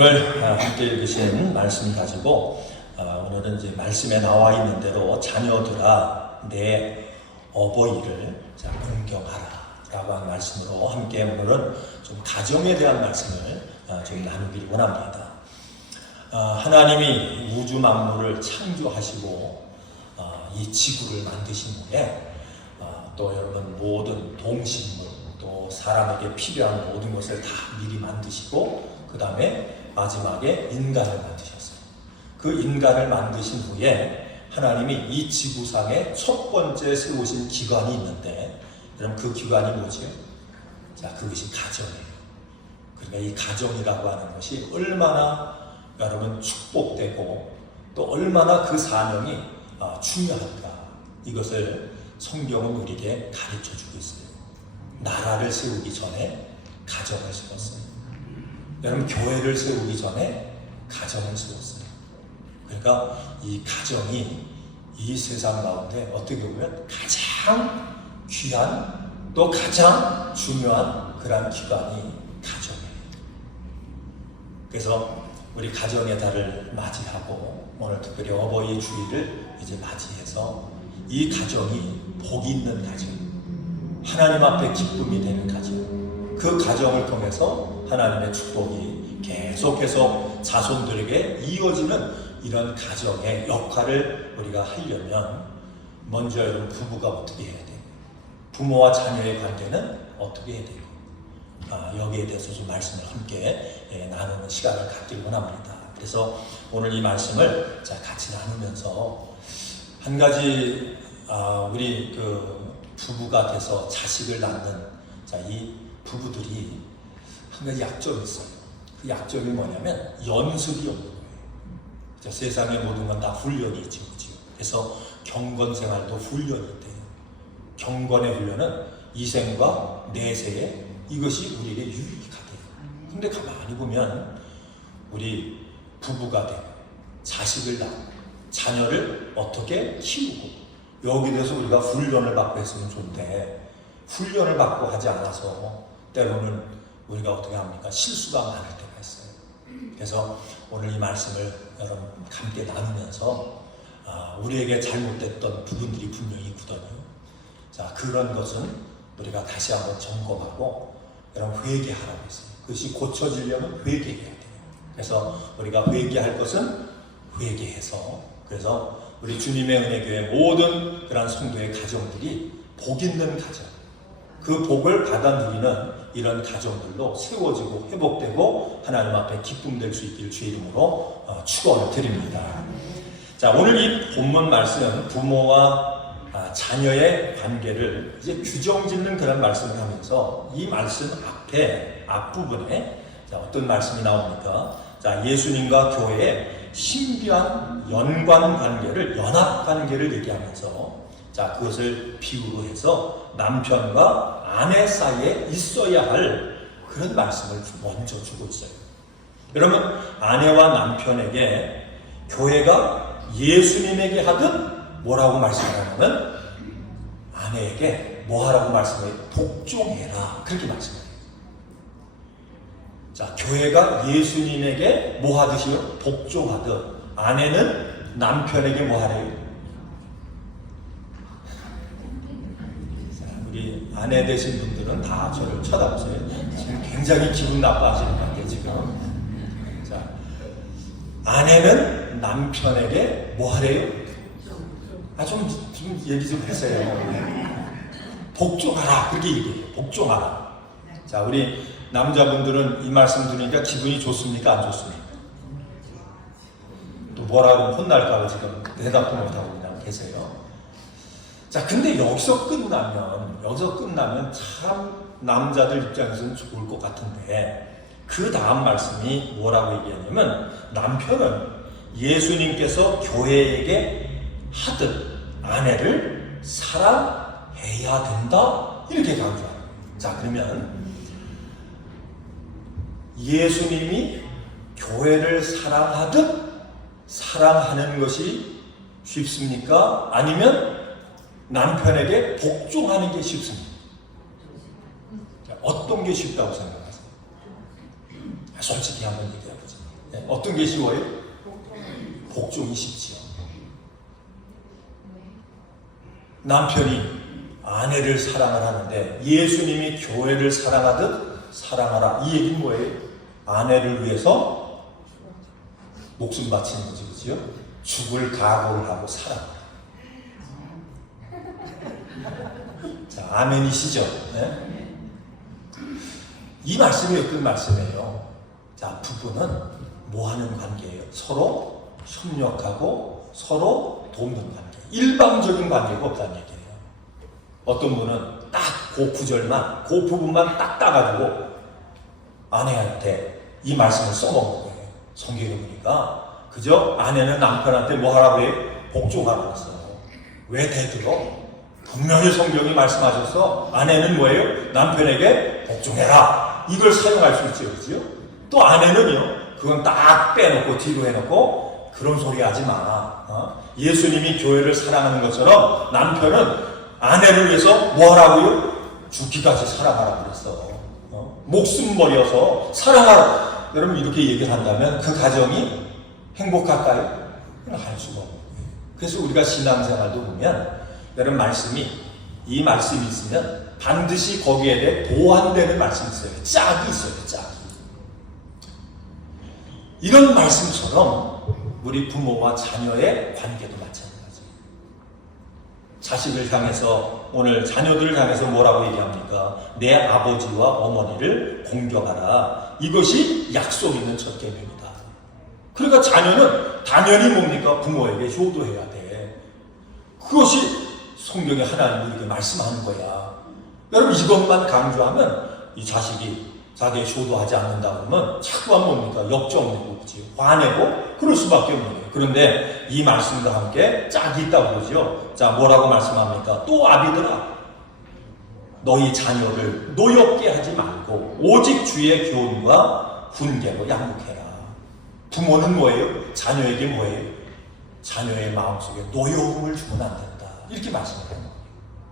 오늘 함께 읽으신 말씀 가지고 오늘은 이제 말씀에 나와 있는 대로 자녀들아 내 어버이를 공경하라 라고 한 말씀으로 함께 오늘은 좀 가정에 대한 말씀을 좀 나누길 원합니다. 하나님이 우주 만물을 창조하시고 이 지구를 만드신 후에 또 여러분 모든 동식물 또 사람에게 필요한 모든 것을 다 미리 만드시고 그 다음에 마지막에 인간을 만드셨어요. 그 인간을 만드신 후에 하나님이 이 지구상에 첫 번째 세우신 기관이 있는데 그럼 그 기관이 뭐지요? 자, 그것이 가정이에요. 그러니까 이 가정이라고 하는 것이 얼마나 여러분 축복되고 또 얼마나 그 사명이 중요한가 이것을 성경은 우리에게 가르쳐 주고 있어요. 나라를 세우기 전에 가정을 세웠어요. 여러분 교회를 세우기 전에 가정을 세웠어요. 그러니까 이 가정이 이 세상 가운데 어떻게 보면 가장 귀한 또 가장 중요한 그런 기관이 가정이에요. 그래서 우리 가정의 달을 맞이하고 오늘 특별히 어버이 주일을 이제 맞이해서 이 가정이 복이 있는 가정, 하나님 앞에 기쁨이 되는 가정, 그 가정을 통해서 하나님의 축복이 계속해서 자손들에게 이어지는 이런 가정의 역할을 우리가 하려면 먼저 여러분 부부가 어떻게 해야 돼요? 부모와 자녀의 관계는 어떻게 해야 돼요? 여기에 대해서 좀 말씀을 함께 나누는 시간을 갖길 원합니다. 그래서 오늘 이 말씀을 같이 나누면서 한 가지 우리 그 부부가 돼서 자식을 낳는 이 부부들이 한 가지 약점이 있어요. 그 약점이 뭐냐면 연습이 없는 거예요. 세상의 모든 건 다 훈련이 있죠. 그래서 경건 생활도 훈련이 돼요. 경건의 훈련은 이생과 내세에 이것이 우리에게 유익하대요. 근데 가만히 보면 우리 부부가 되고 자식을 낳고 자녀를 어떻게 키우고 여기에 대해서 우리가 훈련을 받고 했으면 좋은데 훈련을 받고 하지 않아서 때로는 우리가 어떻게 합니까? 실수가 많을 때가 있어요. 그래서 오늘 이 말씀을 여러분 함께 나누면서 우리에게 잘못됐던 부분들이 분명히 있거든요. 자, 그런 것은 우리가 다시 한번 점검하고 여러분 회개하라고 했어요. 그것이 고쳐지려면 회개해야 돼요. 그래서 우리가 회개할 것은 회개해서 그래서 우리 주님의 은혜교회 모든 그런 성도의 가정들이 복 있는 가정, 그 복을 받아 누리는 이런 가정들로 세워지고 회복되고 하나님 앞에 기쁨 될 수 있기를 주의 이름으로 축원을 드립니다. 자, 오늘 이 본문 말씀 부모와 자녀의 관계를 이제 규정 짓는 그런 말씀을 하면서 이 말씀 앞부분에 어떤 말씀이 나옵니까? 자, 예수님과 교회의 신비한 연관 관계를 연합 관계를 얘기하면서 자, 그것을 비유로 해서 남편과 아내 사이에 있어야 할 그런 말씀을 먼저 주고 있어요. 여러분, 아내와 남편에게 교회가 예수님에게 하듯 뭐라고 말씀하냐면 아내에게 뭐 하라고 말씀해요? 복종해라. 그렇게 말씀해요. 자, 교회가 예수님에게 뭐 하듯이요? 복종하듯 아내는 남편에게 뭐 하래요? 자, 우리 아내 되신 분들은 다 저를 쳐다보세요. 지금 굉장히 기분 나빠하시는 것 같아요, 지금. 자, 아내는 남편에게 뭐 하래요? 좀 얘기 좀 해주세요. 복종하라. 그렇게 얘기해요. 복종하라. 자, 우리 남자분들은 이 말씀 들으니까 기분이 좋습니까? 안 좋습니까? 또 뭐라 그러면 혼날까봐 지금 대답도 못하고 그냥 계세요. 자, 근데 여기서 끝나면 참 남자들 입장에서는 좋을 것 같은데 그 다음 말씀이 뭐라고 얘기하냐면 남편은 예수님께서 교회에게 하듯 아내를 사랑해야 된다 이렇게 강조합니다. 자, 그러면 예수님이 교회를 사랑하듯 사랑하는 것이 쉽습니까? 아니면 남편에게 복종하는 게 쉽습니까? 자, 어떤 게 쉽다고 생각하세요? 솔직히 한번 얘기해보자. 네, 어떤 게 쉬워요? 복종이 쉽지요. 남편이 아내를 사랑을 하는데 예수님이 교회를 사랑하듯 사랑하라. 이 얘기는 뭐예요? 아내를 위해서 목숨 바치는 거지, 그죠? 죽을 각오를 하고 사랑하라. 자, 아멘이시죠? 네? 이 말씀이 어떤 말씀이에요? 자, 부부는 뭐 하는 관계예요? 서로 협력하고 서로 돕는 관계. 일방적인 관계가 없다는 얘기예요. 어떤 분은 딱 그 구절만, 그 부분만 딱 따가지고 아내한테 이 말씀을 써먹는 거예요. 성경에 보니까 그저 아내는 남편한테 뭐 하라고 해요? 복종하라고 했어요. 왜 대들어? 분명히 성경이 말씀하셔서 아내는 뭐예요? 남편에게 복종해라. 이걸 사용할 수 있죠, 그죠? 또 아내는요, 그건 딱 빼놓고 뒤로 해놓고 그런 소리 하지 마. 예수님이 교회를 사랑하는 것처럼 남편은 아내를 위해서 뭐 하라고요? 죽기까지 사랑하라고 그랬어. 목숨 버려서 사랑하라. 여러분 이렇게 얘기를 한다면 그 가정이 행복할까요? 할 수가 없는 거예요. 그래서 우리가 신앙생활도 보면 여러분 이 말씀이 있으면 반드시 거기에 대해 보완되는 말씀이 있어요. 짝이 있어요. 짝이. 이런 말씀처럼 우리 부모와 자녀의 관계도 마찬가지예요. 자식을 향해서 오늘 자녀들을 향해서 뭐라고 얘기합니까? 내 아버지와 어머니를 공경하라. 이것이 약속 있는 첫 계명이다. 그러니까 자녀는 당연히 뭡니까? 부모에게 효도해야 돼. 그것이 성경에 하나님 우리에게 말씀하는 거야. 여러분 이것만 강조하면 이 자식이 자기의 효도하지 않는다 그러면 자꾸만 뭡니까? 역정내고 화내고 그럴 수밖에 없는 거예요. 그런데 이 말씀과 함께 짝이 있다고 그러죠. 자, 뭐라고 말씀합니까? 또 아비들아, 너희 자녀를 노엽게 하지 말고 오직 주의 교훈과 훈계로 양육해라. 부모는 뭐예요? 자녀에게 뭐예요? 자녀의 마음속에 노여움을 주면 안 된다. 이렇게 말씀을 하는 거예요.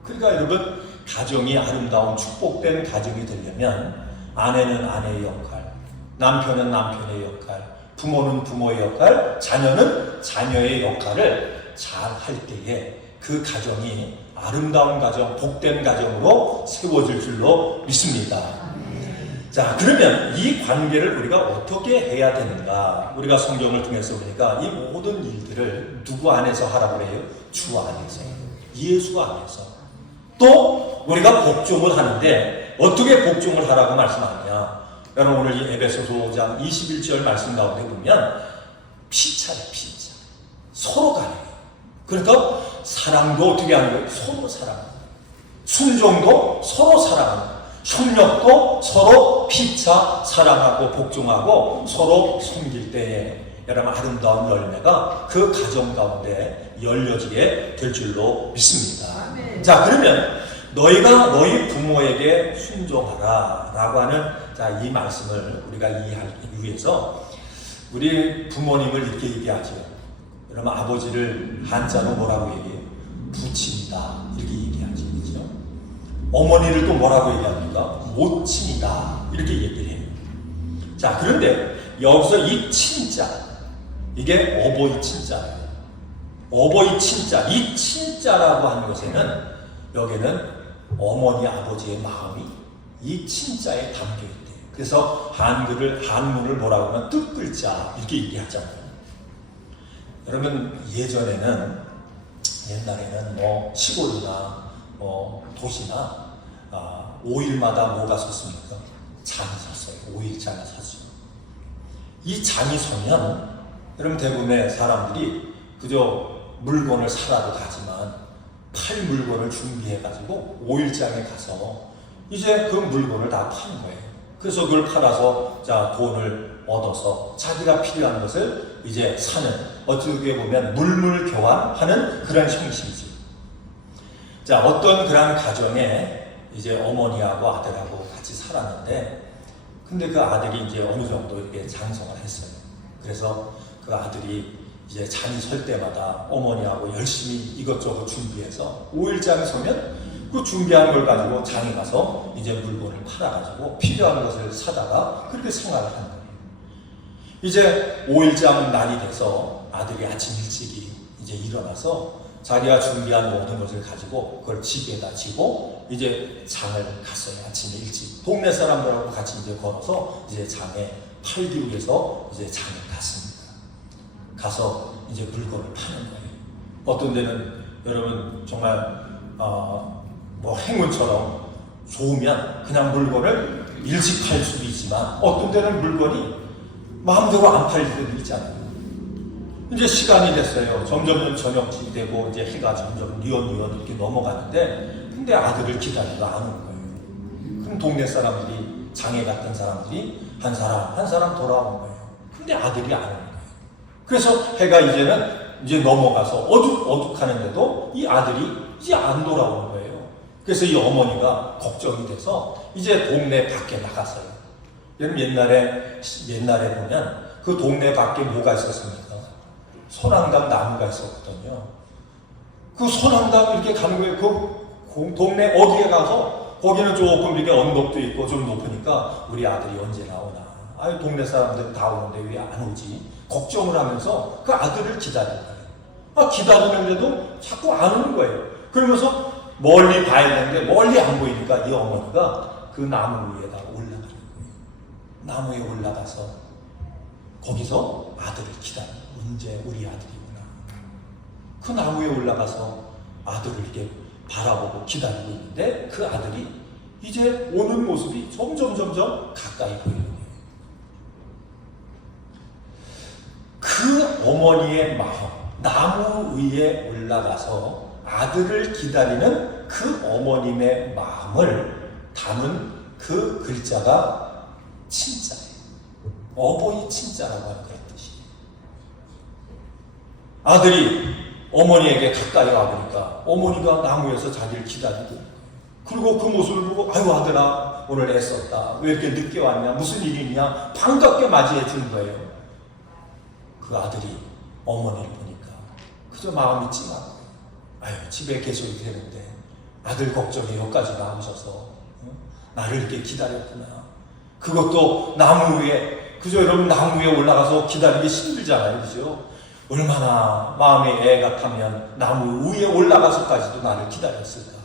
그러니까 여러분 가정이 아름다운 축복된 가정이 되려면 아내는 아내의 역할, 남편은 남편의 역할, 부모는 부모의 역할, 자녀는 자녀의 역할을 잘 할 때에 그 가정이 아름다운 가정, 복된 가정으로 세워질 줄로 믿습니다. 자, 그러면 이 관계를 우리가 어떻게 해야 되는가? 우리가 성경을 통해서 보니까 이 모든 일들을 누구 안에서 하라고 해요? 주 안에서, 예수 안에서. 또 우리가 복종을 하는데 어떻게 복종을 하라고 말씀하느냐? 여러분 오늘 이 에베소서 5장 21절 말씀 가운데 보면 피차래, 피차. 서로 간에. 그러니까 사랑도 어떻게 하는 거예요? 서로 사랑합니다. 순종도 서로 사랑합니다. 협력도 서로 피차 사랑하고 복종하고 서로 섬길 때에 여러분 아름다운 열매가 그 가정 가운데 열려지게 될 줄로 믿습니다. 아멘. 자, 그러면 너희가 너희 부모에게 순종하라 라고 하는 자, 이 말씀을 우리가 이해하기 위해서 우리 부모님을 이렇게 얘기하죠. 여러분 아버지를 한자로 뭐라고 얘기해요? 부친이다 이렇게 얘기하죠. 그렇죠? 어머니를 또 뭐라고 얘기합니까? 모친이다 이렇게 얘기를 해요. 자, 그런데 여기서 이 친자, 이게 어버이 친자예요. 어버이 친자, 이 친자라고 하는 것에는 여기는 어머니 아버지의 마음이 이 친자에 담겨 있대요. 그래서 한문을 뭐라고 하면 뜻글자 이렇게 얘기하잖아요. 여러분 옛날에는 뭐 시골이나 도시나 5일마다 뭐가 섰습니까? 장이 섰어요. 5일장이 섰어요. 이 장이 서면 여러분 대부분의 사람들이 그저 물건을 사라도 가지만 팔 물건을 준비해가지고 5일장에 가서 이제 그 물건을 다 파는 거예요. 그래서 그걸 팔아서 자 돈을 얻어서 자기가 필요한 것을 이제 사는, 어떻게 보면 물물 교환하는 그런 형식이죠. 자, 어떤 그런 가정에 이제 어머니하고 아들하고 같이 살았는데, 근데 그 아들이 이제 어느 정도 이렇게 장성을 했어요. 그래서 그 아들이 이제 장이 설 때마다 어머니하고 열심히 이것저것 준비해서 5일장이 서면 그 준비한 걸 가지고 장에 가서 이제 물건을 팔아가지고 필요한 것을 사다가 그렇게 생활을 하는 거예요. 이제 5일장 날이 돼서 아들이 아침 일찍이 이제 일어나서 자기가 준비한 모든 것을 가지고 그걸 집에다 지고 이제 장을 갔어요. 아침에 일찍 동네 사람들하고 같이 이제 걸어서 이제 장에 팔기 위해서 이제 장에 갔습니다. 가서 이제 물건을 파는 거예요. 어떤 데는 여러분 정말 뭐 행운처럼 좋으면 그냥 물건을 일찍 팔 수도 있지만 어떤 데는 물건이 마음대로 안 팔릴 때도 있잖아요. 이제 시간이 됐어요. 점점 저녁이 되고 이제 해가 점점 뉘엿뉘엿 이렇게 넘어가는데 근데 아들을 기다리고 안 오는 거예요. 그럼 동네 사람들이 장에 갔던 사람들이 한 사람 돌아온 거예요. 근데 아들이 안 오는 거예요. 그래서 해가 이제 넘어가서 어둑하는데도 이 아들이 이제 안 돌아오는 거예요. 그래서 이 어머니가 걱정이 돼서 이제 동네 밖에 나갔어요. 여러분 옛날에 보면 그 동네 밖에 뭐가 있었습니까? 소낭담 나무가 있었거든요. 그 소낭담 이렇게 가는 거예요. 그 동네 어디에 가서 거기는 조금 이렇게 언덕도 있고 좀 높으니까 우리 아들이 언제 나오나. 아유 동네 사람들 다 오는데 왜 안 오지? 걱정을 하면서 그 아들을 기다린 거예요. 기다리는데도 자꾸 안 오는 거예요. 그러면서 멀리 봐야 되는데 멀리 안 보이니까 이 어머니가 그 나무 위에다가 올라가는 거예요. 나무에 올라가서 거기서 아들을 기다려. 언제 우리 아들이구나. 그 나무에 올라가서 아들을 이렇게 바라보고 기다리고 있는데 그 아들이 이제 오는 모습이 점점 가까이 보이는 거예요. 그 어머니의 마음, 나무 위에 올라가서 아들을 기다리는 그 어머님의 마음을 담은 그 글자가 친자예요. 어버이 친자라고 하는 그런 뜻이에요. 아들이 어머니에게 가까이 와보니까 어머니가 나무에서 자기를 기다리고 그리고 그 모습을 보고 아유 아들아 오늘 애썼다. 왜 이렇게 늦게 왔냐? 무슨 일이냐? 반갑게 맞이해 주는 거예요. 그 아들이 어머니를 보니까 그저 마음이 찡하고 아유 집에 계셔도 되는데 아들 걱정이 여기까지 나오셔서 나를 이렇게 기다렸구나. 그것도 나무 위에 그저 여러분 나무 위에 올라가서 기다리기 힘들잖아요. 그죠? 얼마나 마음에 애가 타면 나무 위에 올라가서까지도 나를 기다렸을까.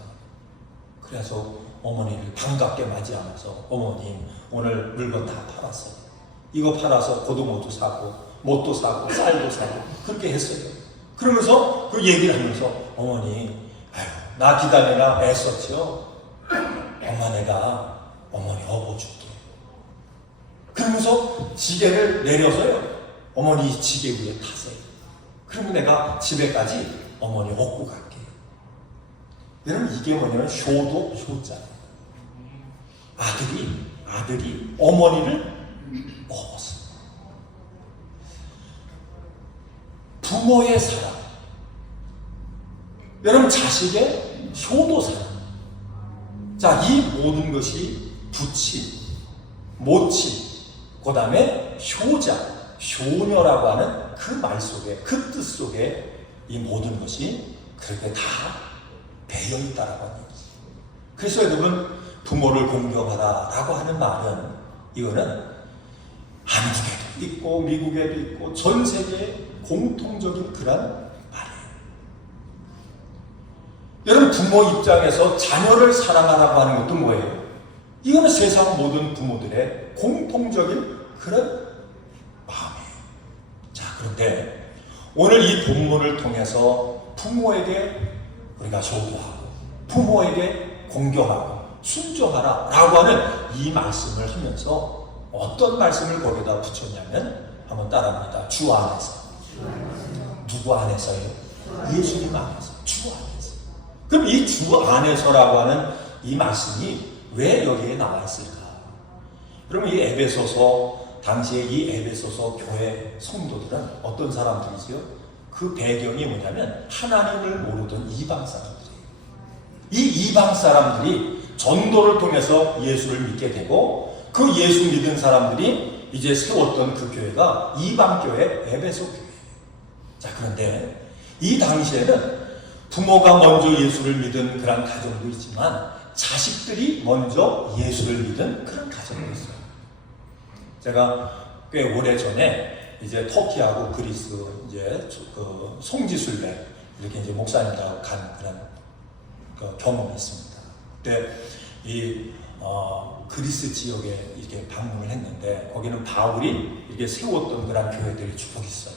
그래서 어머니를 반갑게 맞이하면서 어머님 오늘 물건 다 팔았어요. 이거 팔아서 고등어도 사고 못도 사고 쌀도 사고 그렇게 했어요. 그러면서 그 얘기를 하면서 어머니 아유 나 기다리라 애썼죠. 엄마 내가 어머니 업어줄게. 그러면서 지게를 내려서요. 어머니 지게 위에 타세요. 그러면 내가 집에까지 어머니 업고 갈게요. 여러분 이게 뭐냐면 효자예요. 아들이 어머니를 업었어요. 부모의 사랑. 여러분 자식의 효도 사랑. 자, 이 모든 것이 부친, 모친, 그 다음에 효자, 효녀라고 하는 그 말 속에, 그 뜻 속에 이 모든 것이 그렇게 다 배어 있다라고 하는 거죠. 그래서 여러분 부모를 공경하라라고 하는 말은 이거는 한국에도 있고 미국에도 있고 전 세계에 공통적인 그런 말이에요. 여러분 부모 입장에서 자녀를 사랑하라고 하는 것도 뭐예요? 이거는 세상 모든 부모들의 공통적인 그런 마음이에요. 자, 그런데 오늘 이 본문을 통해서 부모에게 우리가 효도하고 부모에게 공경하고 순종하라 라고 하는 이 말씀을 하면서 어떤 말씀을 거기다 붙였냐면 한번 따라합니다. 주 안에서. 누구 안에서요? 예수님 안에서. 주 안에서. 그럼 이 주 안에서라고 하는 이 말씀이 왜 여기에 나와 있을까? 그러면 이 에베소서 당시에 이 에베소서 교회 성도들은 어떤 사람들이지요? 그 배경이 뭐냐면 하나님을 모르던 이방 사람들이에요. 이 이방 사람들이 전도를 통해서 예수를 믿게 되고 그 예수 믿은 사람들이 이제 세웠던 그 교회가 이방 교회 에베소 교회예요. 자, 그런데 이 당시에는 부모가 먼저 예수를 믿은 그런 가정도 있지만 자식들이 먼저 예수를 믿은 그런 가정도 있어요. 제가 꽤 오래 전에 이제 터키하고 그리스 이제 그 송지순례 이렇게 이제 목사님들하고 간 그런 그 경험이 있습니다. 근데 이 그리스 지역에 이렇게 방문을 했는데 거기는 바울이 이렇게 세웠던 그런 교회들이 쭉 있어요.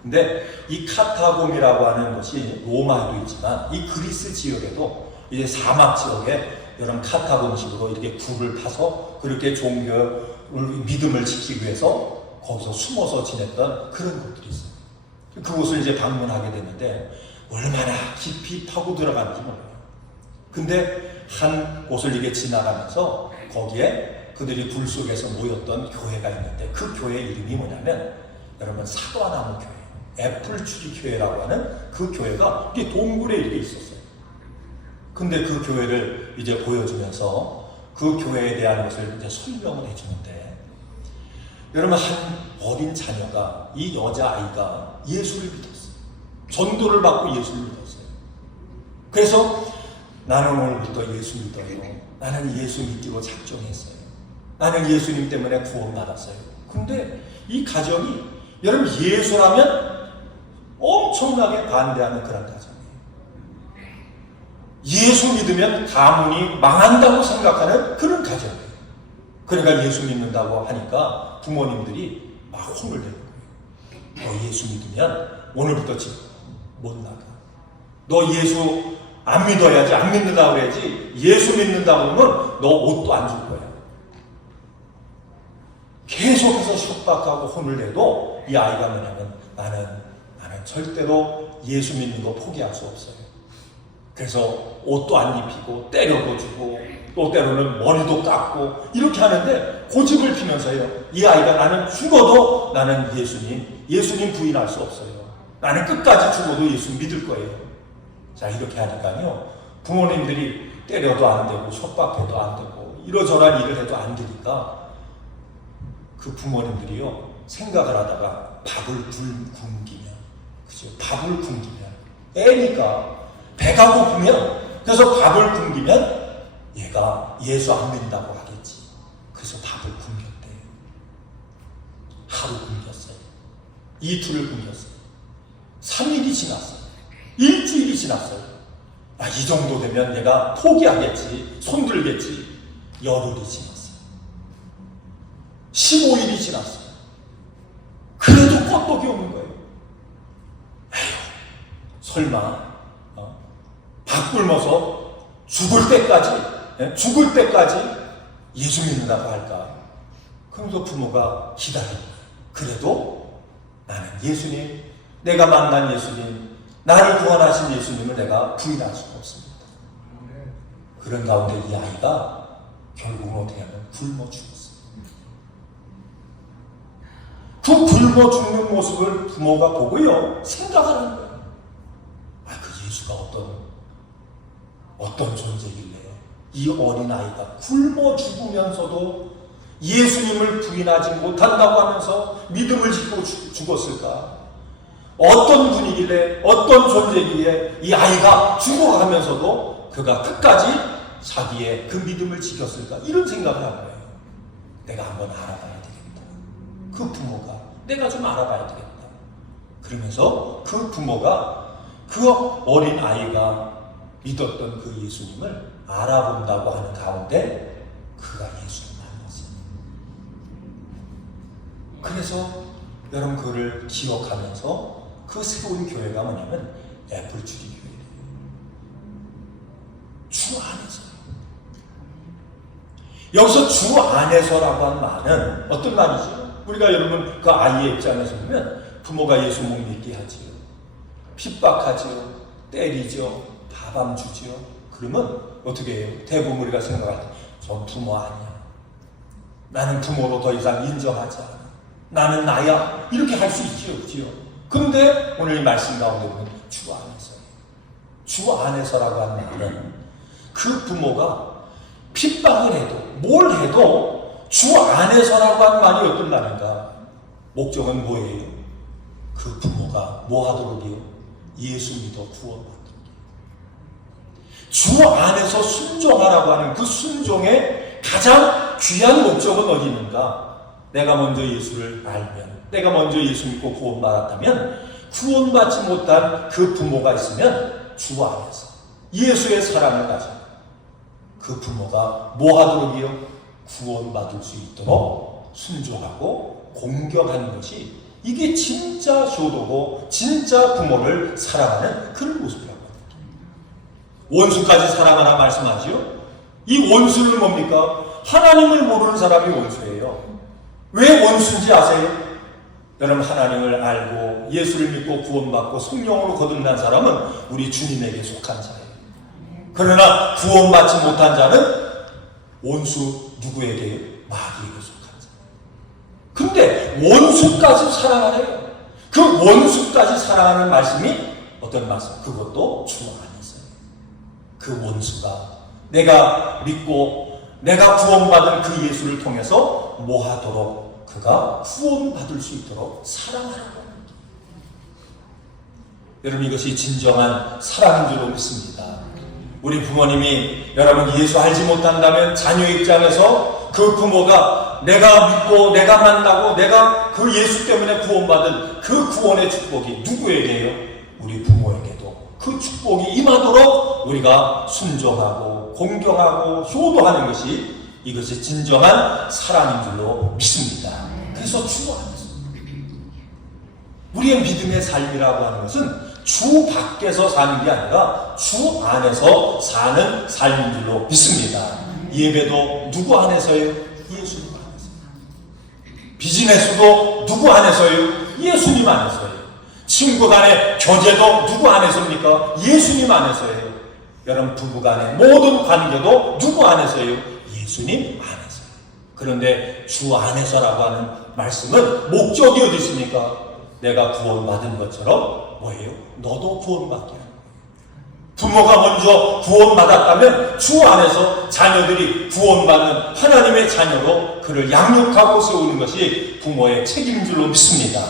근데 이 카타곰이라고 하는 곳이 로마에도 있지만 이 그리스 지역에도 이제 사막 지역에 여러분 카타곰식으로 이렇게 굴을 파서 그렇게 종교 믿음을 지키기 위해서 거기서 숨어서 지냈던 그런 곳들이 있어요. 그곳을 이제 방문하게 됐는데 얼마나 깊이 파고 들어갔는지 몰라요. 근데 한 곳을 이렇게 지나가면서 거기에 그들이 굴 속에서 모였던 교회가 있는데 그 교회 이름이 뭐냐면 여러분 사과나무 교회, 애플트리 교회라고 하는 그 교회가 이렇게 동굴에 이렇게 있었어요. 근데 그 교회를 이제 보여주면서 그 교회에 대한 것을 이제 설명을 해주는데 여러분 한 어린 자녀가 이 여자아이가 예수를 믿었어요. 전도를 받고 예수를 믿었어요. 그래서 나는 오늘부터 예수 믿어요. 나는 예수 믿기로 작정했어요. 나는 예수님 때문에 구원받았어요. 근데 이 가정이 여러분 예수라면 엄청나게 반대하는 그런 가정이에요. 예수 믿으면 가문이 망한다고 생각하는 그런 가정이에요. 그러니까 예수 믿는다고 하니까 부모님들이 막 혼을 내는 거예요. 너 예수 믿으면 오늘부터 집 못 나가. 너 예수 안 믿어야지. 안 믿는다고 그래야지. 예수 믿는다고 그러면 너 옷도 안 줄 거야. 계속해서 협박하고 혼을 내도 이 아이가 뭐냐면 나는 절대로 예수 믿는 거 포기할 수 없어요. 그래서 옷도 안 입히고 때려도 주고 또 때로는 머리도 깎고 이렇게 하는데 고집을 피면서요. 이 아이가 나는 죽어도 나는 예수님 부인할 수 없어요. 나는 끝까지 죽어도 예수 믿을 거예요. 자 이렇게 하니까요. 부모님들이 때려도 안 되고 협박해도 안 되고 이러저러한 일을 해도 안 되니까 그 부모님들이요. 생각을 하다가 밥을 굶기면 그죠? 밥을 굶기면 애니까 배가 고프면 그래서 밥을 굶기면 얘가 예수 안 믿는다고 하겠지. 그래서 밥을 굶겼대요. 하루 굶겼어요. 이틀을 굶겼어요. 3일이 지났어요. 일주일이 지났어요. 이 정도 되면 얘가 포기하겠지. 손들겠지. 열흘이 지났어요. 15일이 지났어요. 그래도 껐떡이 없는 거예요. 에휴, 설마 밥 굶어서 죽을 때까지 예수 믿는다고 할까? 그러면서 부모가 기다립니다. 그래도 나는 예수님, 내가 만난 예수님, 나를 구원하신 예수님을 내가 부인할 수가 없습니다. 그런 가운데 이 아이가 결국은 어떻게 하면 굶어 죽었어요. 그 굶어 죽는 모습을 부모가 보고요, 생각하는 거예요. 그 예수가 어떤 존재길래 이 어린아이가 굶어 죽으면서도 예수님을 부인하지 못한다고 하면서 믿음을 짓고 죽었을까? 어떤 분이길래 어떤 존재기에 이 아이가 죽어가면서도 그가 끝까지 자기의 그 믿음을 지켰을까? 이런 생각을 한 거예요. 내가 한번 알아봐야 되겠다. 그 부모가 내가 좀 알아봐야 되겠다. 그러면서 그 부모가 그 어린 아이가 믿었던 그 예수님을 알아본다고 하는 가운데 그가 예수를 만났어요. 그래서 여러분 그를 기억하면서 그 세운 교회가 뭐냐면 애플트리 교회예요. 주 안에서. 여기서 주 안에서라고 하는 말은 어떤 말이죠? 우리가 여러분 그 아이의 입장에서 보면 부모가 예수 못 믿게 하지요. 핍박하지요. 때리죠. 밥 안 주지요. 그러면 어떻게 해요? 대부분 우리가 생각할 때 전 부모 아니야. 나는 부모로 더 이상 인정하지 않아. 나는 나야. 이렇게 할 수 있지요. 그지요? 그런데 오늘 이 말씀 가운데 보면 주 안에서. 주 안에서라고 하는 말은 그 부모가 핍박을 해도 뭘 해도 주 안에서라고 하는 말이 어떤 말인가? 목적은 뭐예요? 그 부모가 뭐 하도록이요? 예수 믿어 구원받도록. 주 안에서 순종하라고 하는 그 순종의 가장 귀한 목적은 어디 있는가? 내가 먼저 예수를 알면, 내가 먼저 예수 믿고 구원받았다면 구원받지 못한 그 부모가 있으면 주 안에서 예수의 사랑을 가진 그 부모가 뭐 하도록이요? 구원받을 수 있도록 순종하고 공경하는 것이, 이게 진짜 효도고 진짜 부모를 사랑하는 그런 모습이라고 합니다. 원수까지 사랑하라 말씀하지요? 이 원수는 뭡니까? 하나님을 모르는 사람이 원수예요. 왜 원수인지 아세요? 여러분, 하나님을 알고 예수를 믿고 구원받고 성령으로 거듭난 사람은 우리 주님에게 속한 자예요. 그러나 구원받지 못한 자는 원수 누구에게? 마귀에게 속한 자. 근데 원수까지 사랑하래요. 그 원수까지 사랑하는 말씀이 어떤 말씀? 그것도 주 안에 있어요. 그 원수가 내가 믿고 내가 구원받은 그 예수를 통해서 뭐 하도록? 그가 구원받을 수 있도록 사랑하라고 합니다. 여러분, 이것이 진정한 사랑인 줄로 믿습니다. 우리 부모님이 여러분 예수 알지 못한다면 자녀 입장에서 그 부모가 내가 믿고 내가 만나고 내가 그 예수 때문에 구원받은 그 구원의 축복이 누구에게요? 우리 부모에게도 그 축복이 임하도록 우리가 순종하고 공경하고 효도하는 것이, 이것이 진정한 사랑인 줄로 믿습니다. 그래서 주 안에서 우리의 믿음의 삶이라고 하는 것은 주 밖에서 사는 게 아니라 주 안에서 사는 삶인 줄로 믿습니다. 예배도 누구 안에서요? 예수님 안에서. 비즈니스도 누구 안에서요? 예수님 안에서요. 친구 간의 교제도 누구 안에서입니까? 예수님 안에서예요. 여러분, 부부 간의 모든 관계도 누구 안에서요? 예수님 안에서요. 그런데 주 안에서라고 하는 말씀은 목적이 어디 있습니까? 내가 구원받은 것처럼 뭐예요? 너도 구원받게 하는 거예요. 부모가 먼저 구원받았다면 주 안에서 자녀들이 구원받는 하나님의 자녀로 그를 양육하고 세우는 것이 부모의 책임인 줄로 믿습니다.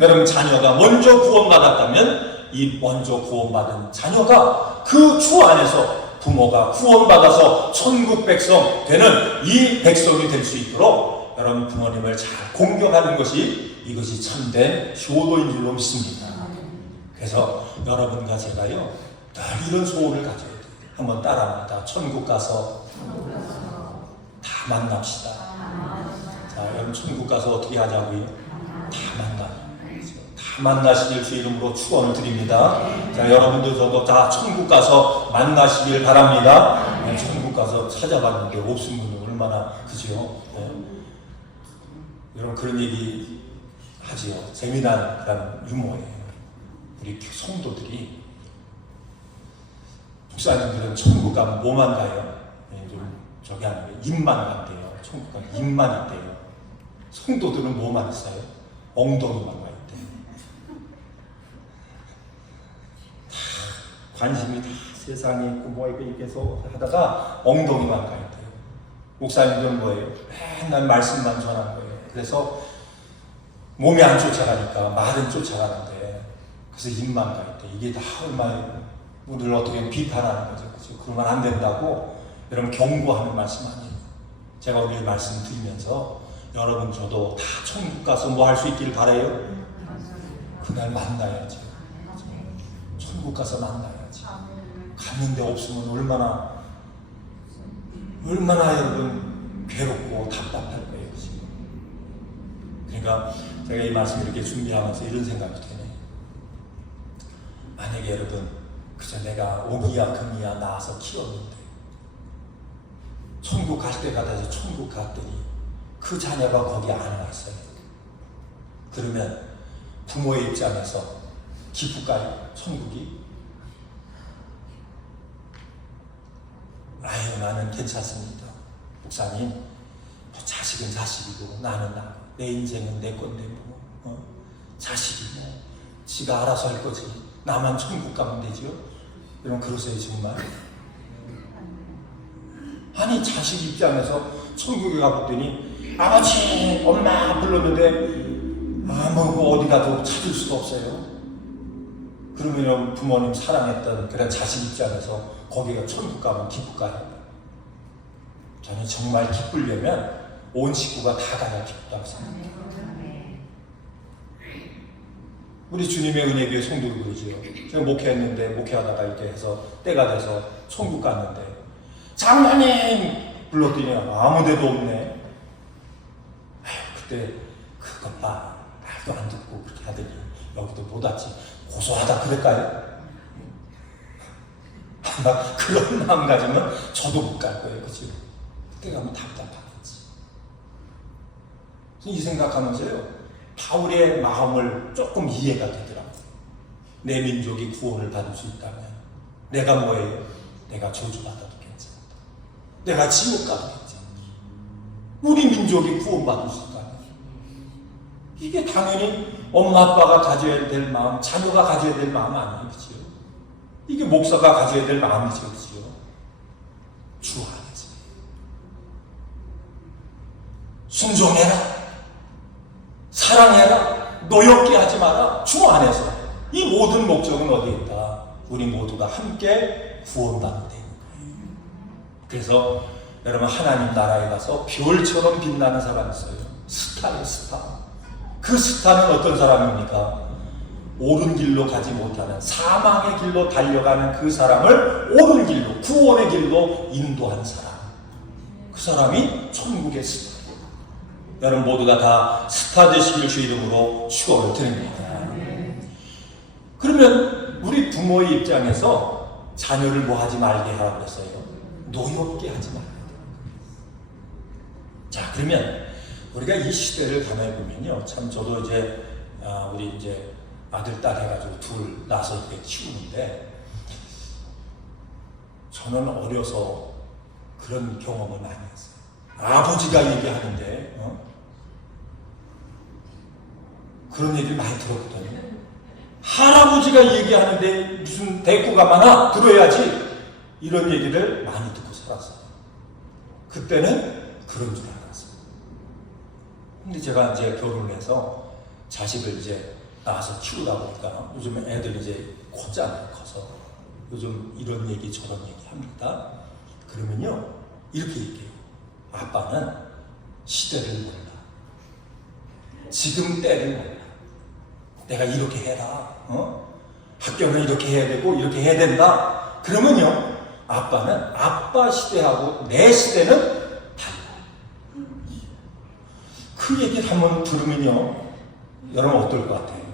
여러분, 자녀가 먼저 구원받았다면 이 먼저 구원받은 자녀가 그 주 안에서 부모가 구원받아서 천국 백성 되는 이 백성이 될 수 있도록 여러분 부모님을 잘 공경하는 것이, 이것이 참된 효도인 줄로 믿습니다. 그래서 여러분과 제가요 늘 이런 소원을 가져야 돼요. 한번 따라합니다. 천국 가서 다 만납시다. 자, 여러분, 천국 가서 어떻게 하자고요? 다 만나요. 다 만나시길 주 이름으로 축원을 드립니다. 자, 여러분들 저도 다 천국 가서 만나시길 바랍니다. 천국 가서 찾아봤는데 없은 분은 얼마나, 그죠? 네. 여러분, 그런 얘기 하지요. 재미난 그런 유머예요. 우리 성도들이, 목사님들은 천국 가면 뭐만 가요? 네, 좀 저기 아니에요. 입만 간대요. 천국 가면 입만 있대요. 성도들은 뭐만 있어요? 엉덩이만 가 있대요. 다 관심이 다 세상에 있고 뭐 이렇게 해서 하다가 엉덩이만 가 있대요. 목사님들은 뭐예요? 맨날 말씀만 전하는 거예요. 그래서 몸이 안 쫓아가니까 말은 쫓아가는데, 그래서 입만 가 있대. 이게 다 얼마나 늘 어떻게 비판하는 거죠. 그렇죠? 그러면 안 된다고 여러분 경고하는 말씀 아니에요. 제가 오늘 말씀 드리면서 여러분 저도 다 천국 가서 뭐 할 수 있길 바라요. 그날 만나야지. 천국 가서 만나야지. 갔는데 없으면 얼마나 여러분 괴롭고 답답할 거예요. 그치? 그러니까 제가 이 말씀 이렇게 준비하면서 이런 생각이 드네요. 만약에 여러분 그저 내가 옥이야 금이야 낳아서 키웠는데 천국 갈 때가 돼서 천국 갔더니 그 자녀가 거기 안 왔어요. 그러면 부모의 입장에서 기쁠까요? 천국이? 아유, 나는 괜찮습니다. 목사님, 자식은 자식이고 나는 나, 내 인생은 내 건데 뭐 자식이 뭐 지가 알아서 할 거지, 나만 천국 가면 되죠? 여러분 그러세요 정말? 아니, 자식 입장에서 천국에 가봤더니 아버지 엄마 불렀는데 아무 어디 가도 찾을 수가 없어요. 그러면 부모님 사랑했던 그런 자식 입장에서 거기가 천국 가면 기쁠까요? 저는 정말 기쁘려면 온 식구가 다 가야 기쁘다고 생각해요. 우리 주님의 은혜교회 성도를 그러지요. 제가 목회했는데 목회하다가 이렇게 해서 때가 돼서 천국 갔는데 장로님 불렀더니 아무 데도 없네. 아유 그때 그것 봐 말도 안 듣고 그렇게 하더니 여기도 못 왔지. 고소하다 그럴까요? 아마 그런 마음가짐은 저도 못 갈 거예요. 그치? 그때 가면 답답하겠지. 이 생각하면서요 바울의 마음을 조금 이해가 되더라고요. 내 민족이 구원을 받을 수 있다면 내가 뭐예요? 내가 저주받아도 괜찮다. 내가 지옥 가도 괜찮다. 우리 민족이 구원받을 수 있다면 이게 당연히 엄마 아빠가 가져야 될 마음, 자녀가 가져야 될 마음 아니에요. 그렇죠? 이게 목사가 가져야 될 마음이죠. 그렇죠? 주 안에서 순종해라. 사랑해라. 노엽게 하지 마라. 주 안에서. 이 모든 목적은 어디에 있다? 우리 모두가 함께 구원받는 데인 거예요. 그래서 여러분 하나님 나라에 가서 별처럼 빛나는 사람이 있어요. 스타예요. 스타. 그 스타는 어떤 사람입니까? 옳은 길로 가지 못하는 사망의 길로 달려가는 그 사람을 옳은 길로, 구원의 길로 인도한 사람. 그 사람이 천국의 스타. 여러분 모두가 다 스타 되시길 주 이름으로 축원을 드립니다. 그러면 우리 부모의 입장에서 자녀를 뭐 하지 말게 하라고 했어요? 노엽게 하지 말게. 자, 그러면 우리가 이 시대를 가만히 보면요, 참 저도 이제 우리 이제 아들 딸 해가지고 둘 낳아서 이렇게 키우는데 저는 어려서 그런 경험을 많이 했어요. 아버지가 얘기하는데 그런 얘기를 많이 들었거든요. 할아버지가 얘기하는데 무슨 대꾸가 많아? 들어야지. 이런 얘기를 많이 듣고 살았어요. 그때는 그런 줄 알았어요. 근데 제가 이제 결혼을 해서 자식을 이제 낳아서 키우다 보니까 요즘 애들 이제 컸잖아요. 커서 요즘 이런 얘기 저런 얘기 합니다. 그러면요 이렇게 얘기해요. 아빠는 시대를 몰라. 지금 때를 몰라. 내가 이렇게 해라. 학교는 이렇게 해야 되고 이렇게 해야 된다. 그러면요 아빠는 아빠 시대하고 내 시대는 달라. 그 얘기를 한번 들으면요 여러분 어떨 것 같아요?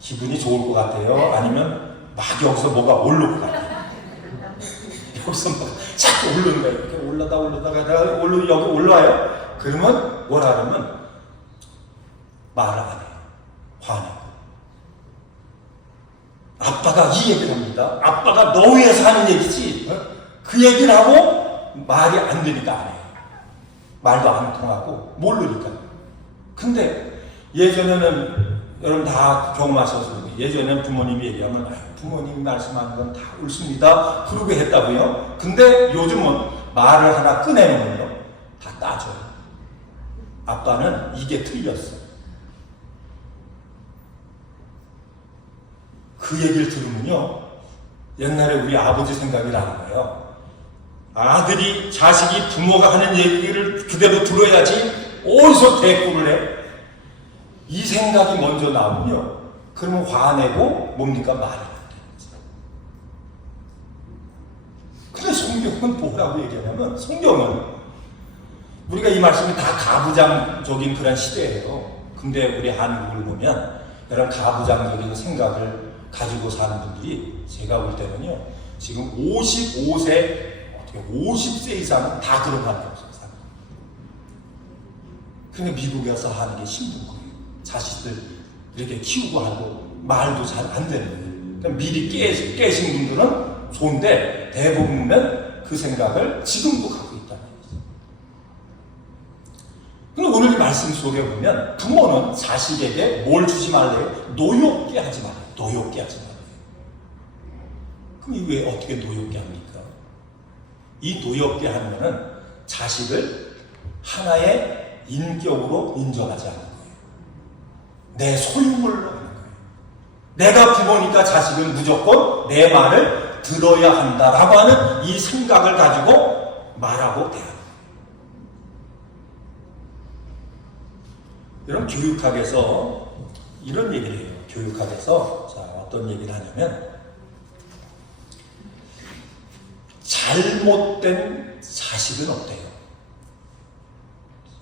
기분이 좋을 것 같아요? 아니면 막 여기서 뭐가 오를 것 같아요? 여기서 막 자꾸 오르는 거예요. 이렇게 올라다가 내가 여기 올라와요. 그러면 뭐라 하면 말을 안 해요. 화내고. 아빠가 이 얘기를 합니다. 아빠가 너 위해서 하는 얘기지. 그 얘기를 하고 말이 안 되니까 안 해요. 말도 안 통하고 모르니까. 근데 예전에는 여러분 다 경험하셔서 예전에는 부모님이 얘기하면 부모님이 말씀하는 건 다 옳습니다. 그러고 했다고요. 근데 요즘은 말을 하나 꺼내면요 다 따져요. 아빠는 이게 틀렸어. 그 얘기를 들으면요 옛날에 우리 아버지 생각이 나는 거예요. 아들이 자식이 부모가 하는 얘기를 그대로 들어야지 어디서 대꾸를 해? 이 생각이 먼저 나오면요 그러면 화내고 뭡니까? 말이 안 되는 거죠. 근데 성경은 뭐라고 얘기하냐면 성경은 우리가 이 말씀이 다 가부장적인 그런 시대예요. 근데 우리 한국을 보면 이런 가부장적인 생각을 가지고 사는 분들이 제가 볼 때는요 지금 55세 50세 이상은 다 그런 관계 없어요. 그러니까 미국에 와서 하는 게 힘든 거예요. 자식들 이렇게 키우고 하고 말도 잘 안 되는 거예요. 그러니까 미리 깨신 분들은 좋은데 대부분은 그 생각을 지금도 갖고 있다는 거죠. 근데 오늘 이 말씀 속에 보면 부모는 자식에게 뭘 주지 말래요? 노엽게 하지 말아요. 노엽게 하지 말아요. 그럼 이게 왜 어떻게 노엽게 합니까? 이 노엽게 하는 것은 자식을 하나의 인격으로 인정하지 않는 거예요. 내 소유물로 하는 거예요. 내가 부모니까 자식은 무조건 내 말을 들어야 한다라고 하는 이 생각을 가지고 말하고 대하는 거예요. 여러분 교육학에서 이런 얘기를 해요. 교육학에서 자, 어떤 얘기를 하냐면 잘못된 자식은 없대요.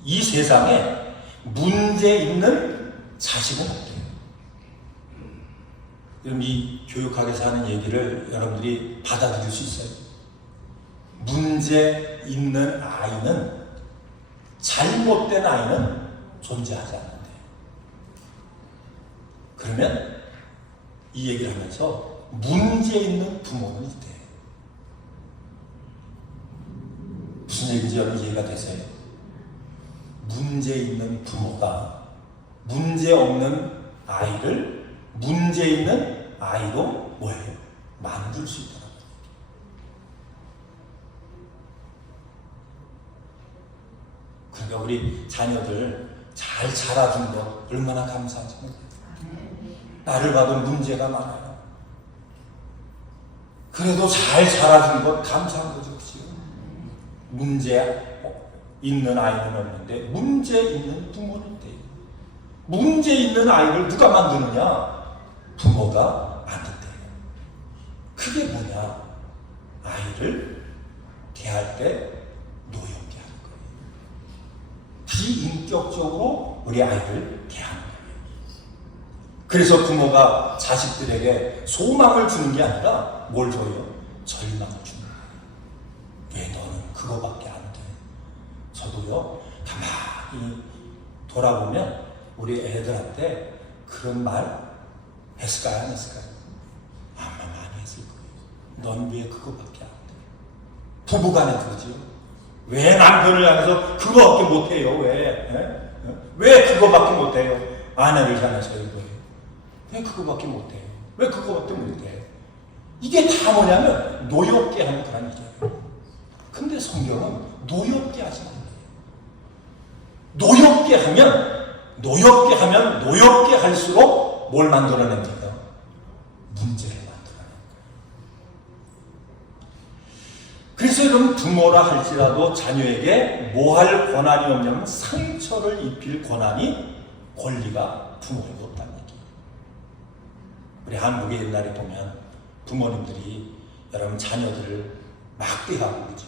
이 세상에 문제 있는 자식은 없대요. 그럼 이 교육학에서 하는 얘기를 여러분들이 받아들일 수 있어요? 문제 있는 아이는, 잘못된 아이는 존재하지 않는데. 그러면 이 얘기를 하면서 문제 있는 부모는 있대. 무슨 얘기인지 여러분 이해가 되세요? 문제 있는 부모가 문제 없는 아이를 문제 있는 아이로 뭐예요? 만들 수 있더라고요. 그러니까 우리 자녀들 잘 자라준 거 얼마나 감사한지 모르겠어요. 나를 봐도 문제가 많아요. 그래도 잘 자라준 것 감사한 거죠. 그렇죠? 문제 있는 아이는 없는데 문제 있는 부모는 있대요. 문제 있는 아이를 누가 만드느냐? 부모가 만든대요. 그게 뭐냐? 아이를 대할 때 노엽게 하는 거예요. 비인격적으로 우리 아이를 대하는 거예요. 그래서 부모가 자식들에게 소망을 주는 게 아니라 뭘 줘요? 절망을 주는 거예요. 왜 너는 그거밖에 안 돼? 저도요, 가만히 돌아보면 우리 애들한테 그런 말 했을까요? 안 했을까요? 아마 많이 했을 거예요. 넌 왜 그거밖에 안 돼? 부부간에 그러지요. 왜 남편을 향해서 그거밖에 못해요? 왜 그거밖에 못해요? 아내를 향해서 이거예요. 왜 그거밖에 못해요? 왜 그거밖에 못해? 이게 다 뭐냐면 노엽게 하는 그런 얘기예요. 근데 성경은 노엽게 하지 않아요. 노엽게 하면 노엽게 할수록 뭘 만들어냅니까? 문제를 만들어냅니다. 그래서 여러분 부모라 할지라도 자녀에게 뭐 할 권한이 없냐면 상처를 입힐 권리가 부모에게 없다는 얘기예요. 우리 한국에 옛날에 보면 부모님들이 여러분 자녀들을 막대하고 그러죠.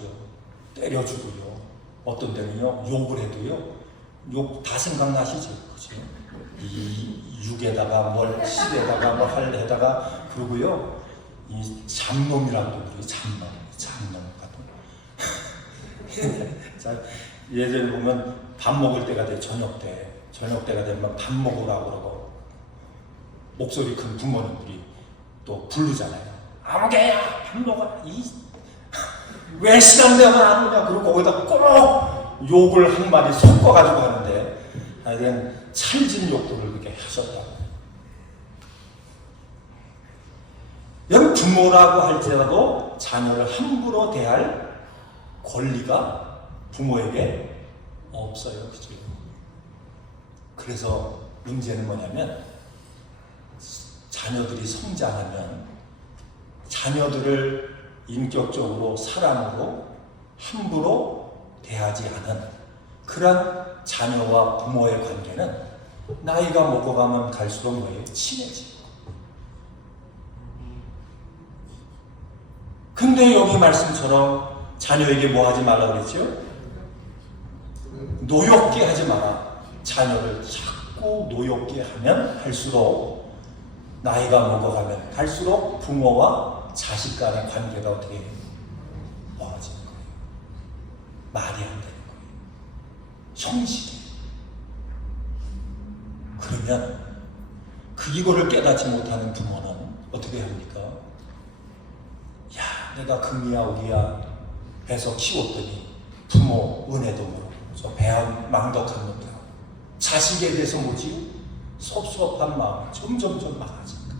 때려주고요. 어떤 때는요 욕을 해도요. 욕 다 생각나시죠? 그죠? 이 육에다가 뭘 실에다가 뭘 할에다가 그러고요. 이 잡놈이라고 그러죠. 잡놈 같은. 자, 예전에 보면 밥 먹을 때가 돼. 저녁 때가 되면 밥 먹으라고 그러고 목소리 큰 부모님들이 또 부르잖아요. 아무개야 밥 먹어라. 왜 시간 되면 안 오냐. 그리고 거기다 꼭 욕을 한 마디 섞어가지고 하는데 하여튼 찰진 욕들을 그렇게 하셨다고. 여러분 부모라고 할지라도 자녀를 함부로 대할 권리가 부모에게 없어요. 그죠? 그래서 문제는 뭐냐면 자녀들이 성장하면 자녀들을 인격적으로 사랑으로 함부로 대하지 않은 그런 자녀와 부모의 관계는 나이가 먹어가면 갈수록 뭐예요? 친해지고. 근데 여기 말씀처럼 자녀에게 뭐 하지 말라 그랬죠? 노엽게 하지 마라. 자녀를 자꾸 노엽게 하면 할수록 나이가 먹어가면 갈수록 부모와 자식 간의 관계가 어떻게 해요? 멀어지는 거예요. 말이 안 되는 거예요. 형식이에요. 그러면 이거를 깨닫지 못하는 부모는 어떻게 합니까? 야, 내가 금이야 오기야 해서 키웠더니 부모 은혜도 모르고 저 배한 망덕한 놈이라 자식에 대해서 뭐지? 섭섭한 마음 점점점 많아진다.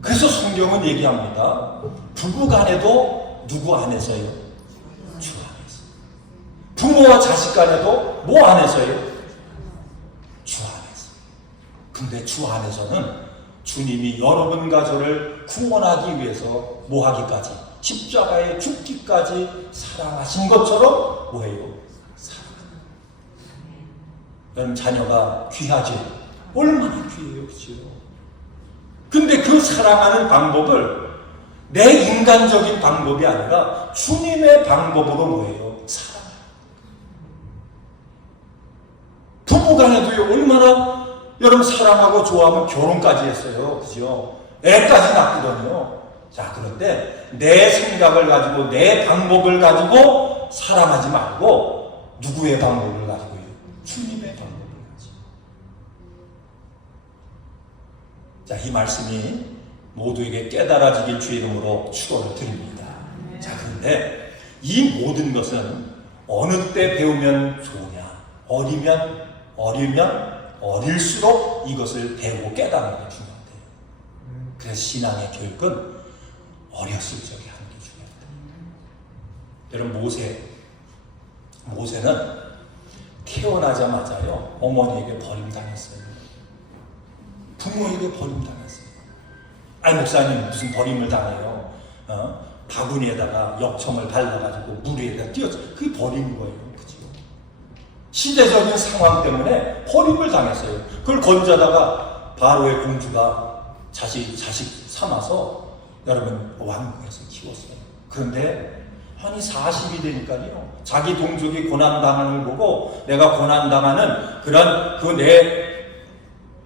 그래서 성경은 얘기합니다. 부부간에도 누구 안에서요? 주 안에서. 부모와 자식 간에도 뭐 안에서요? 주 안에서. 근데 주 안에서는 주님이 여러분과 저를 구원하기 위해서 뭐 하기까지? 십자가에 죽기까지 사랑하신 것처럼 뭐예요? 사랑합니다. 여러분, 자녀가 귀하지? 얼마나 귀해요, 그죠? 근데 그 사랑하는 방법을 내 인간적인 방법이 아니라 주님의 방법으로 뭐예요? 사랑. 부부간에도 얼마나 여러분 사랑하고 좋아하면 결혼까지 했어요, 그죠? 애까지 낳거든요. 자, 그런데 내 생각을 가지고 내 방법을 가지고 사랑하지 말고 누구의 방법을 가지고요? 주님의 방법을 가지고. 자, 이 말씀이 모두에게 깨달아지길 주의 이름으로 축원을 드립니다. 자, 그런데 이 모든 것은 어느 때 배우면 좋으냐? 어리면 어릴수록 이것을 배우고 깨닫는 게 중요한데요. 그래서 신앙의 교육은 어렸을 적에 하는 게 중요하다. 여러분, 모세는 태어나자마자요, 어머니에게 버림당했어요. 부모에게 버림당했어요. 아니, 목사님 무슨 버림을 당해요? 바구니에다가 역청을 발라가지고 물 위에다 띄웠죠. 그게 버린 거예요. 그죠? 시대적인 상황 때문에 버림을 당했어요. 그걸 건져다가 바로의 공주가 자식 삼아서 여러분 왕궁에서 키웠어요. 그런데 아니 40이 되니까요, 자기 동족이 고난당하는 걸 보고 내가 고난당하는 그런 그 내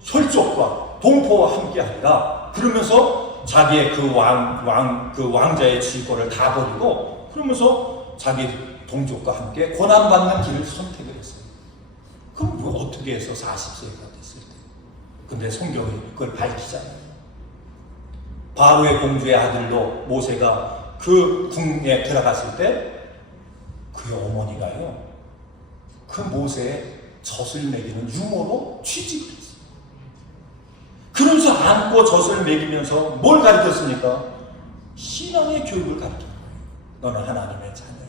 혈족과 동포와 함께 하리라 그러면서 자기의 그 왕자의 지위권을 다 버리고 그러면서 자기 동족과 함께 고난받는 길을 선택을 했어요. 그럼 뭐 어떻게 해서 40세가 됐을 때? 근데 성경이 그걸 밝히잖아요. 바로의 공주의 아들로 모세가 그 궁에 들어갔을 때 그의 어머니가요, 그 모세의 젖을 먹이는 유모로 취직했어요. 그러면서 안고 젖을 먹이면서 뭘 가르쳤습니까? 신앙의 교육을 가르쳤어요. 너는 하나님의 자녀예요.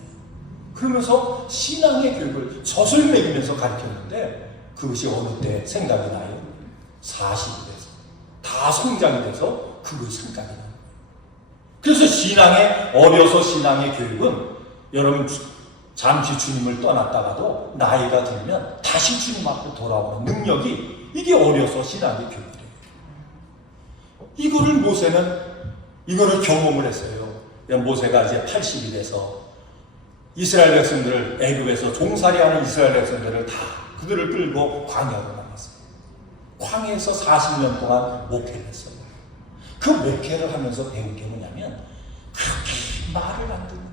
그러면서 신앙의 교육을 젖을 먹이면서 가르쳤는데 그것이 어느 때 생각이 나요? 40이 돼서 다 성장이 돼서 그것이 생각이 나요. 그래서 어려서 신앙의 교육은 여러분 잠시 주님을 떠났다가도 나이가 들면 다시 주님 앞으로 돌아오는 능력이, 이게 어려서 신앙의 교육이에요. 이거를 경험을 했어요. 모세가 이제 80이 돼서 이스라엘 백성들을, 애굽에서 종살이하는 이스라엘 백성들을 다 그들을 끌고 광야로 나갔어요. 광야에서 40년 동안 목회를 했어요. 그 목회를 하면서 배운 게 뭐냐면 그렇게 말을 안 듣는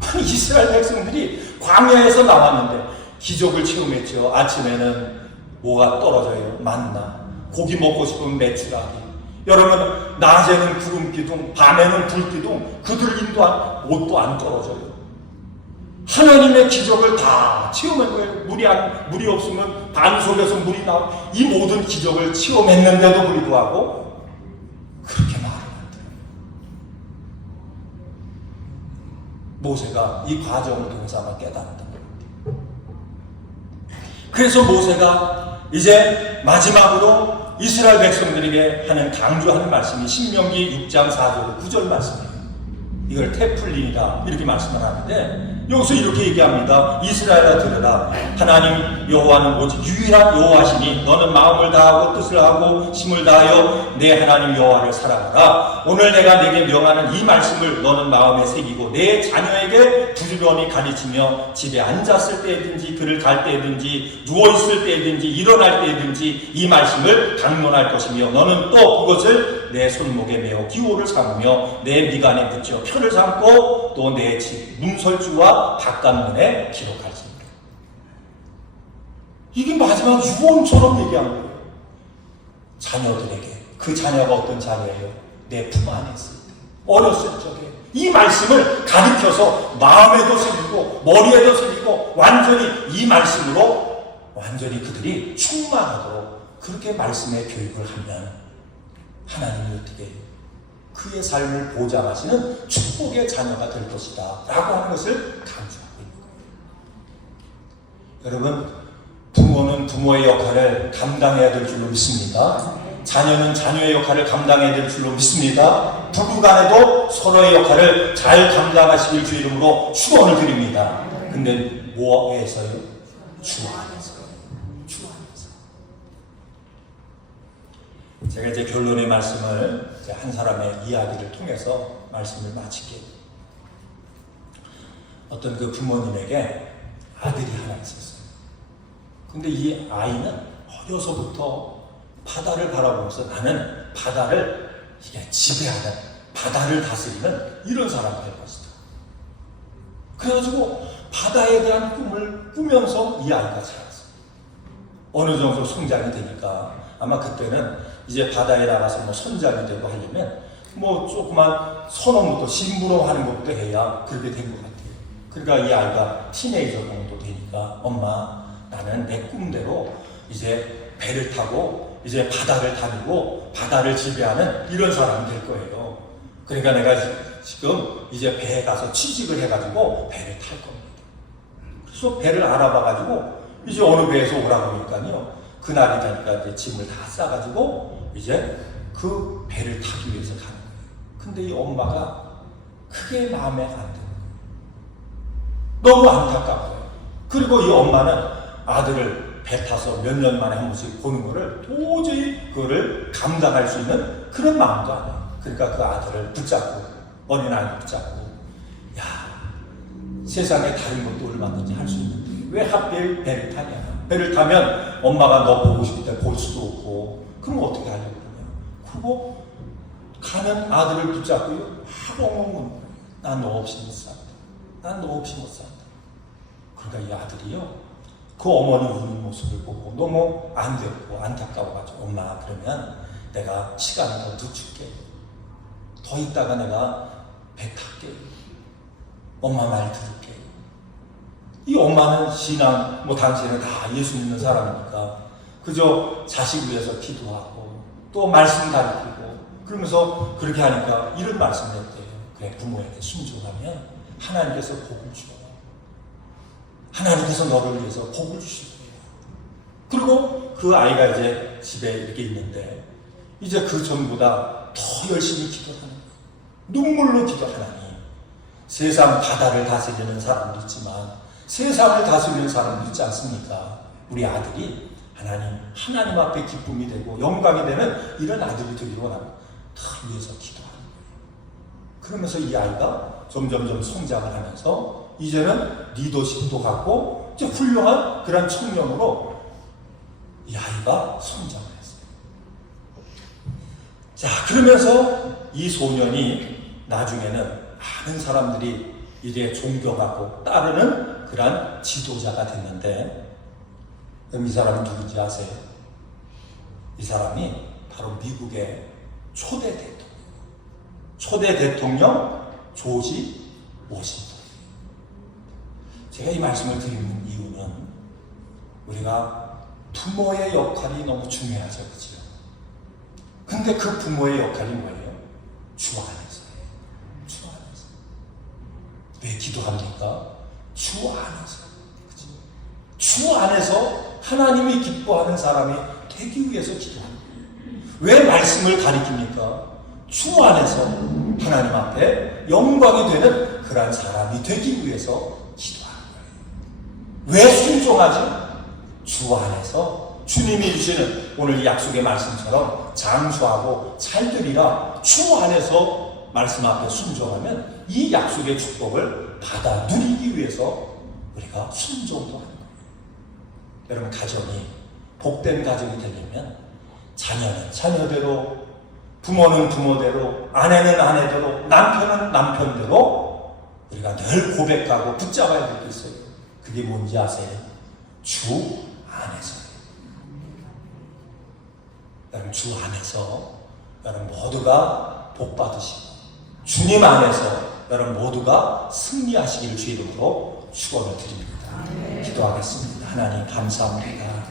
거예요. 이스라엘 백성들이 광야에서 나왔는데 기적을 체험했죠. 아침에는 뭐가 떨어져요? 만나. 고기 먹고 싶으면 메추라기. 여러분, 낮에는 구름 기둥, 밤에는 불 기둥, 그들 인도한 옷도 안 떨어져요. 하나님의 기적을 다 체험한 거예요. 물이 없으면 반 속에서 물이 나오고, 이 모든 기적을 체험했는데도 불구하고 그렇게 말을 안 들어요. 모세가 이 과정을 통해서 깨달았던 거예요. 그래서 모세가 이제 마지막으로 이스라엘 백성들에게 강조하는 말씀이 신명기 6장 4절 9절 말씀이에요. 이걸 테플린이다 이렇게 말씀을 하는데, 여기서 이렇게 얘기합니다. 이스라엘아 들으라. 하나님 여호와는 오직 유일한 여호와시니 너는 마음을 다하고 뜻을 하고 힘을 다하여 내 하나님 여호와를 사랑하라. 오늘 내가 내게 명하는 이 말씀을 너는 마음에 새기고 내 자녀에게 부지런히 가르치며 집에 앉았을 때든지 그를 갈 때든지 누워있을 때든지 일어날 때든지 이 말씀을 강론할 것이며 너는 또 그것을 내 손목에 메어 기호를 삼으며 내 미간에 붙여 표를 삼고 또 내 집 문설주와 바깥문에 기록할지니라. 이게 마지막 유언처럼 얘기한 거예요. 자녀들에게. 그 자녀가 어떤 자녀예요? 내 품 안에 있을 때, 어렸을 적에 이 말씀을 가르쳐서 마음에도 새기고 머리에도 새기고 완전히 이 말씀으로 완전히 그들이 충만하도록 그렇게 말씀의 교육을 하면 하나님이 어떻게 해요? 그의 삶을 보장하시는 축복의 자녀가 될 것이다 라고 하는 것을 강조하고 있는 거예요. 여러분, 부모는 부모의 역할을 감당해야 될 줄로 믿습니다. 자녀는 자녀의 역할을 감당해야 될 줄로 믿습니다. 부부간에도 서로의 역할을 잘 감당하시길 주 이름으로 축원을 드립니다. 근데 뭐에서요? 주 안에서. 주 안에서. 제가 이제 결론의 말씀을 이제 한 사람의 이야기를 통해서 말씀을 마칠게요. 어떤 그 부모님에게 아들이 하나 있었어요. 근데 이 아이는 어려서부터 바다를 바라보면서 나는 바다를 지배하는, 바다를 다스리는 이런 사람이 될 것이다. 그래가지고 바다에 대한 꿈을 꾸면서 이 아이가 자랐어요. 어느 정도 성장이 되니까 아마 그때는 이제 바다에 나가서 뭐 선장이 되고 하려면 뭐 조그만 선원부터 심부름 하는 것부터 해야 그렇게 된 것 같아요. 그러니까 이 아이가 티네이저 정도 되니까 엄마, 나는 내 꿈대로 이제 배를 타고 이제 바다를 다니고 바다를 지배하는 이런 사람이 될 거예요. 그러니까 내가 지금 이제 배에 가서 취직을 해가지고 배를 탈 겁니다. 그래서 배를 알아봐가지고 이제 어느 배에서 오라고 하니까요. 그날이 되니까 이제 짐을 다 싸가지고 이제 그 배를 타기 위해서 가는 거예요. 근데 이 엄마가 크게 마음에 안 드는 거예요. 너무 안타까워요. 그리고 이 엄마는 아들을 배 타서 몇 년 만에 한 번씩 보는 거를 도저히 그거를 감당할 수 있는 그런 마음도 안 해요. 그러니까 그 아들을 붙잡고, 어린 아이를 붙잡고, 야, 세상에 다른 것도 얼마든지 할 수 있는데 왜 하필 배를 타냐? 배를 타면 엄마가 너 보고 싶을 때 볼 수도 없고, 그럼 어떻게 하려고 그러냐? 그리고 가는 아들을 붙잡고요, 막 엉엉, 난 너 없이 못 산다. 난 너 없이 못 산다. 그러니까 이 아들이요, 그 어머니 우는 모습을 보고 너무 안되고 안타까워가지고, 엄마, 그러면 내가 시간을 더 늦출게. 더 있다가 내가 배 탈게. 엄마 말 들을게. 이 엄마는 신앙, 뭐 당시에는 다 예수 믿는 사람이니까 그저 자식 위해서 기도하고 또 말씀 가르치고 그러면서 그렇게 하니까 이런 말씀을 했대요. 그래, 부모에게 순종하면 하나님께서 복을 주어요. 하나님께서 너를 위해서 복을 주실 거예요. 그리고 그 아이가 이제 집에 이렇게 있는데 이제 그 전보다 더 열심히 기도하는 거예요. 눈물로 기도하나니 세상 바다를 다스리는 사람도 있지만 세상을 다스리는 사람도 있지 않습니까? 우리 아들이 하나님 앞에 기쁨이 되고 영광이 되는 이런 아들이 되기로 원하고 다 위해서 기도하는 거예요. 그러면서 이 아이가 점점점 성장을 하면서 이제는 리더십도 갖고 이제 훌륭한 그런 청년으로 이 아이가 성장을 했어요. 자, 그러면서 이 소년이 나중에는 많은 사람들이 이제 존경하고 따르는 그러한 지도자가 됐는데, 그럼 이 사람이 누군지 아세요? 이 사람이 바로 미국의 초대 대통령 조지 워싱턴. 제가 이 말씀을 드리는 이유는 우리가 부모의 역할이 너무 중요하죠, 그렇죠? 근데 그 부모의 역할이 뭐예요? 주 안에서예요. 주 안에서. 왜 기도합니까? 주 안에서. 그렇죠? 주 안에서 하나님이 기뻐하는 사람이 되기 위해서 기도합니다. 왜 말씀을 가리킵니까? 주 안에서 하나님 앞에 영광이 되는 그러한 사람이 되기 위해서 기도하는 거예요. 왜 순종하지? 주 안에서 주님이 주시는 오늘 이 약속의 말씀처럼 장수하고 잘 되리라. 주 안에서 말씀 앞에 순종하면 이 약속의 축복을 받아 누리기 위해서 우리가 순종도 하는 거예요. 여러분, 가정이 복된 가정이 되려면 자녀는 자녀대로, 부모는 부모대로, 아내는 아내대로, 남편은 남편대로 우리가 늘 고백하고 붙잡아야 될 게 있어요. 그게 뭔지 아세요? 주 안에서예요. 여러분, 주 안에서 여러분 모두가 복 받으시고 주님 안에서 여러분 모두가 승리하시기를 주의 이름으로 축원을 드립니다. 기도하겠습니다. 하나님 감사합니다.